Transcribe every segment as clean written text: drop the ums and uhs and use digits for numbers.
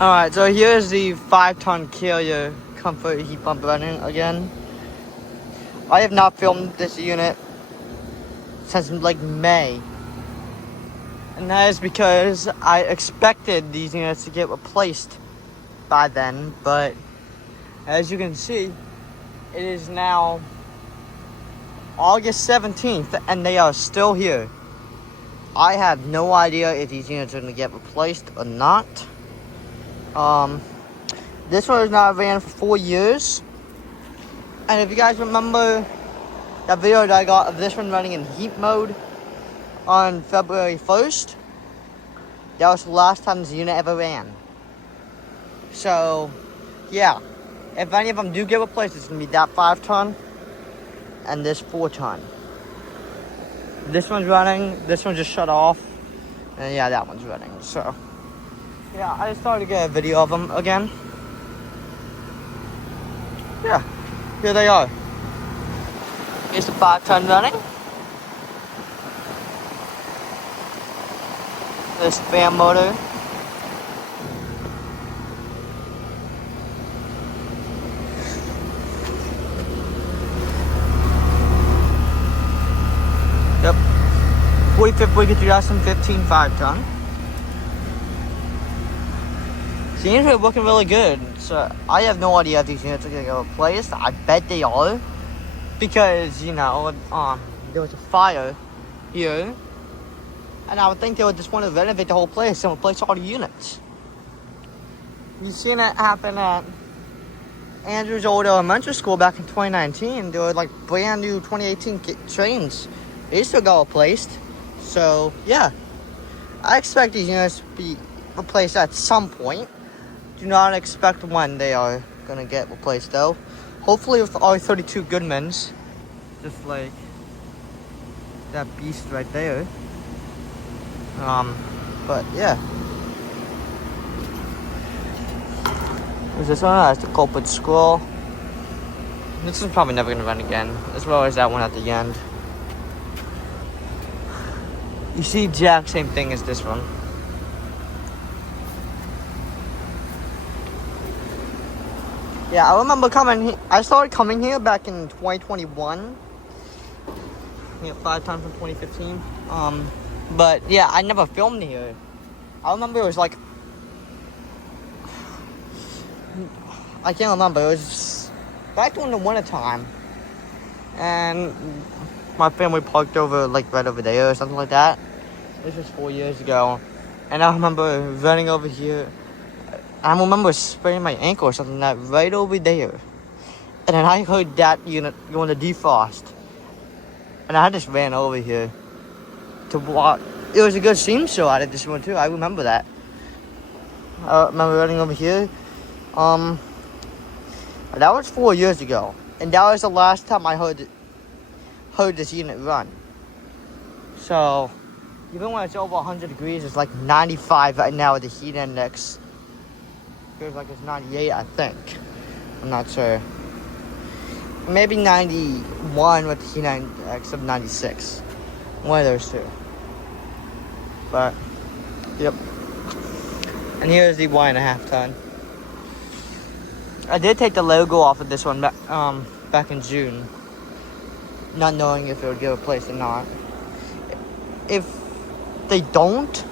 Alright, so here's the 5-ton Carrier Comfort heat pump running again. I have not filmed this unit since like May. And that is because I expected these units to get replaced by then, but as you can see, it is now August 17th and they are still here. I have no idea if these units are going to get replaced or not. This one has not ran for 4 years. And if you guys remember that video that I got of this one running in heat mode on February 1st, that was the last time this unit ever ran. So, yeah, if any of them do get replaced, it's going to be that 5-ton and this 4-ton. This one's running, this one just shut off, and yeah, that one's running, so. Yeah, I just thought to get a video of them again. Yeah, here they are. Here's the 5-ton running. This fan motor. Yep. 45th week of 2015 5-ton. Seems to be looking really good. So I have no idea if these units are gonna get replaced. I bet they are, because you know, there was a fire here, and I would think they would just want to renovate the whole place and replace all the units. You've seen it happen at Andrews Old Elementary School back in 2019. There were like brand new 2018 trains. They still got replaced. So yeah, I expect these units to be replaced at some point. Do not expect when they are gonna get replaced though. Hopefully with R32 Goodmans, just like that beast right there. But yeah. Is this one? That's the culprit scroll. This is probably never gonna run again, as well as that one at the end. You see exact same thing as this one. Yeah, I remember I started coming here back in 2021. Yeah, 5 times from 2015. But yeah, I never filmed here. I remember it was like, I can't remember, it was back during the winter time. And my family parked over, like right over there or something like that. This was 4 years ago. And I remember running over here. I remember spraining my ankle or something like that right over there. And then I heard that unit going to defrost. And I just ran over here to watch. It was a good steam show out of this one too. I remember that. I remember running over here. That was 4 years ago. And that was the last time I heard this unit run. So, even when it's over 100 degrees, it's like 95 right now with the heat index. Feels like it's 98, I think. I'm not sure. Maybe 91 with the heat index of 96. One of those two. But, yep. And here's the 1.5 ton. I did take the logo off of this one back in June. Not knowing if it would get replaced or not. If they don't,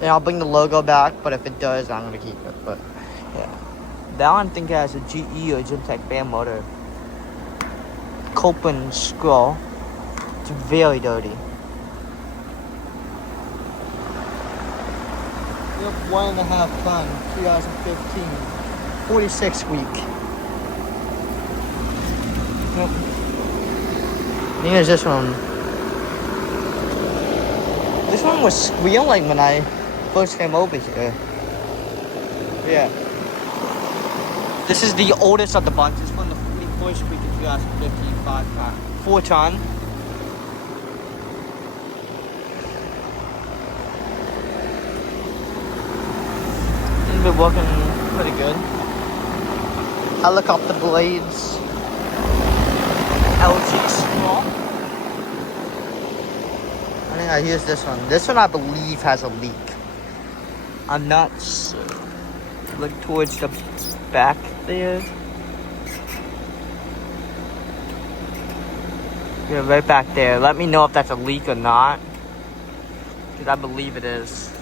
then I'll bring the logo back, but if it does, I'm gonna keep it. But yeah, that one I think has a GE or Gentech fan motor. Copeland scroll. It's very dirty. Yep, 1.5 ton, 2015, 46 week. Yep. Here's this one. This one was squealing when I first came over here. Yeah. This is the oldest of the bunch. It's from the 41st week of 2015 4-ton. It's been working pretty good. Helicopter blades. LG small. I think I use this one. This one I believe has a leak. I'm not sure. Look towards the back there. Yeah, right back there. Let me know if that's a leak or not. Because I believe it is.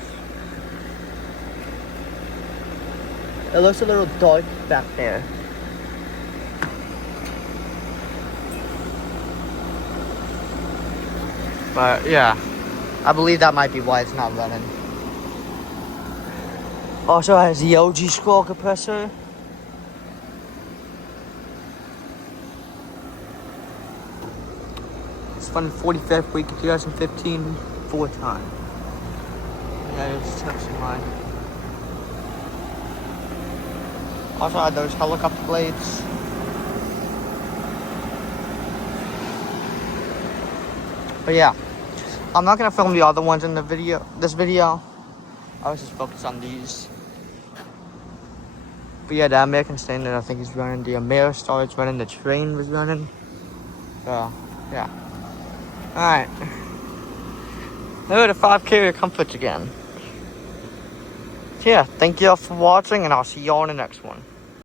It looks a little dark back there. But yeah, I believe that might be why it's not running. Also has the OG scroll compressor. It's running 45th week of 2015 full time. Yeah, it's touching mine. Also had those helicopter blades. But yeah, I'm not gonna film the other ones in this video. I was just focused on these. But yeah, the American Standard I think is running. The Ameristar is running. The train was running. So yeah. Alright. Now the 5 carrier comforts again. So yeah, thank you all for watching, and I'll see you all in the next one.